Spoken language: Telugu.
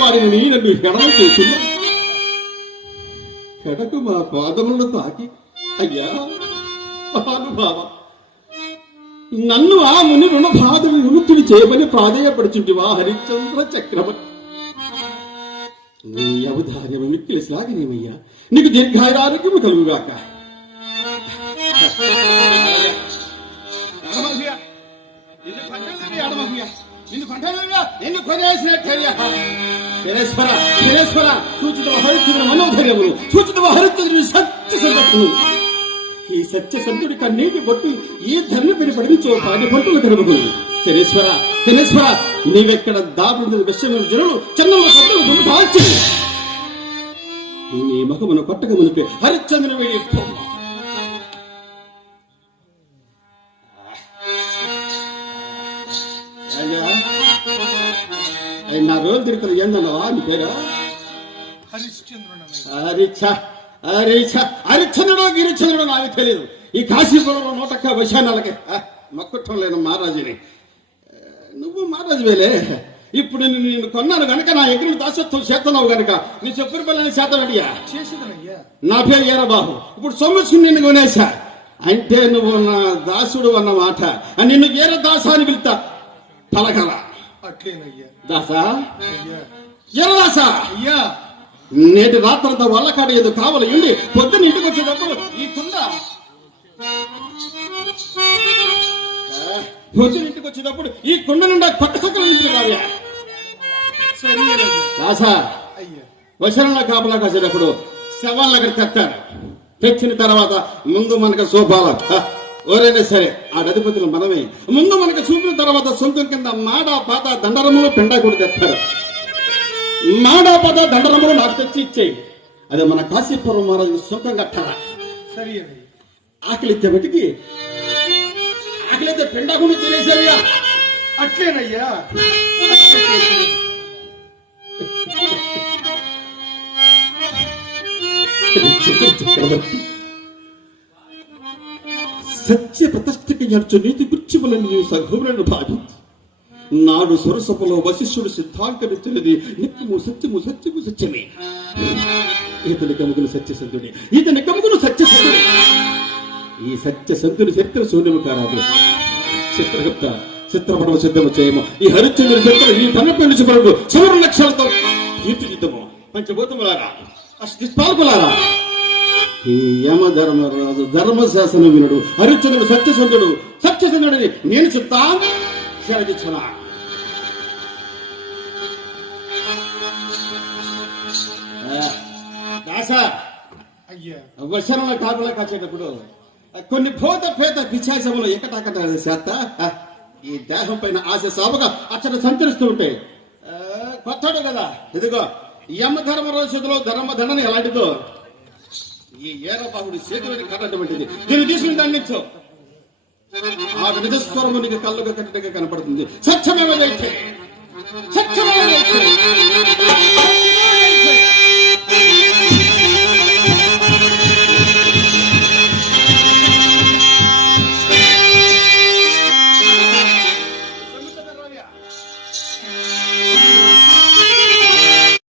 వారిని నన్ను హేళన చేస్తున్నా. కడకు మా పాదములను తాకి అయ్యా మహానుభావ, నన్ను ఆ ముని రుణ బాధలు విముక్తిని చేయమని ప్రాధేయపడుచుంటివా హరిశ్చంద్ర చక్రవర్తి. నీ అవధాన్యం మిక్కిలి శ్లాఘనీయమయ్యా. నీకు దీర్ఘాయురారోగ్యము కలుగుగాక. ఈ సత్య సంతుడి కన్నీటి బొట్టు ఈ ధర్మ పిడిపడించో 10 పంటలు కలుగుతుంది. శనేశ్వర శనేశ్వర, నీవెక్కడ దాబుంది విషయమైన జనులు చంద్రుల సత్తులు కాల్చి నీ మగమును కొట్టక మునిపే హరిశ్చంద్రుని వేడి నా రోజు తిరుగుతుంది. ఏందన్నావా నీ పేరు? హరిశ్చంద్రుడు గిరిచంద్రుడు నాకు తెలియదు. ఈ కాశీపురంలో 101 వశానాలకే మక్కుట్టం లేను మహారాజుని. నువ్వు మహారాజు వేలే. ఇప్పుడు నేను కొన్నాను గనక నా ఎగ్గులు దాసత్వం చేస్తున్నావు గనక నీ చెప్పిన పిల్లని శాతం అడిగా. నా పేరు ఏరబాబు. ఇప్పుడు సొమ్ముసుకుని నిన్ను కొనేసా అంటే నువ్వు నా దాసుడు అన్నమాట. నిన్ను ఏర దాసా అని పిలుతా పలకల. దాసా ఏరదాసా నేటి రాత్రంతా వల్లకాడ ఏదో కావాలి ఉండి పొద్దున్న ఇంటికి వచ్చేటప్పుడు ఈ కుండ ఇంటికి వచ్చేటప్పుడు ఈ కుండ నిండా కొత్త సక్కలు నింపుకున్నావ్యా. రాసా వశరంలో కాపలా కాసేటప్పుడు శవాలను అక్కడ తెస్తారు. తెచ్చిన తర్వాత ముందు మనకు సోపాల ఎవరైనా సరే ఆ అధిపతులు మనమే. ముందు మనకు చూపిన తర్వాత సొంతం కింద మాడా పాత దండరములు పెండా కూడా తెస్తారు. మాడా పాత దండరములు నాకు తెచ్చి ఇచ్చేయి. అదే మన కాశీపురం మహారాజు సొంతం కట్టారా. ఆకలితే బట్టికి ఆకలితే పెండా కూడా తినేసేయ్యా. అట్లేనయ్యా. సత్య ప్రతిష్టకి నడుచు నీతి గుర్చిములను సఘోలను భావించి నాడు సొరసపలో వశిష్ఠుడు సిద్ధాంతరిచ్చినది నిత్యము సత్యము సత్యము సత్యమే. ఇతని కముగులు సత్యసంధుడే, ఇతని కముగులు సత్యసంధుడే. ఈ సత్యసంధుని చరిత్ర శూన్యము కారాదు. చిత్రగుప్త చిత్రపటము సిద్ధము చేయము. ఈ హరిశ్చంద్రుని చరిత్ర ఈ పన్నెండు చివరకు సువర్ణ లక్ష్యాలతో తీర్చిదిద్దము. పంచభూతములారా, అష్టిష్పాలకులారా, ఈ యమధర్మరాజు ధర్మశాసన వినుడు హరిశ్చంద్రుడు సత్యసంధుడు. సత్యసంధుడిని నేను చెప్తా సెలవిచ్చునా. దాసా వశరంలో కాపులా కాచేటప్పుడు కొన్ని భూత పేద పిశాచములు ఎక్కటక్కడ చేత ఈ దేహం పైన ఆశ సాగుగా అచ్చట సంచరిస్తూ ఉంటే కొత్తాడు కదా. ఇదిగో యమధర్మరాజు చేతిలో ధర్మదండని ఎలాంటిదో ఈ ఏరబాహుడి చేతులని కట్టటువంటిది. దీన్ని తీసుకుని దండించు. ఆ నిజస్వరము నీకు కళ్ళుగా కట్టినగా కనపడుతుంది. సత్యమేమైతే సత్యమేమైతే